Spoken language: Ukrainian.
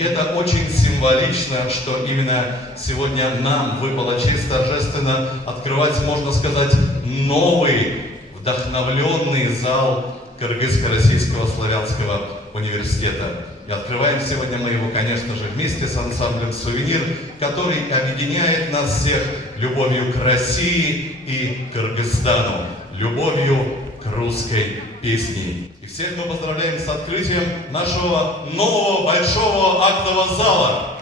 Это очень символично, что именно сегодня нам выпала честь торжественно открывать, можно сказать, новый, вдохновленный зал Кыргызско-Российского славянского университета. И открываем сегодня мы его, конечно же, вместе с ансамблем «Сувенир», который объединяет нас всех любовью к России и Кыргызстану, любовью к русской песне. И всех мы поздравляем с открытием нашего нового большого актового зала.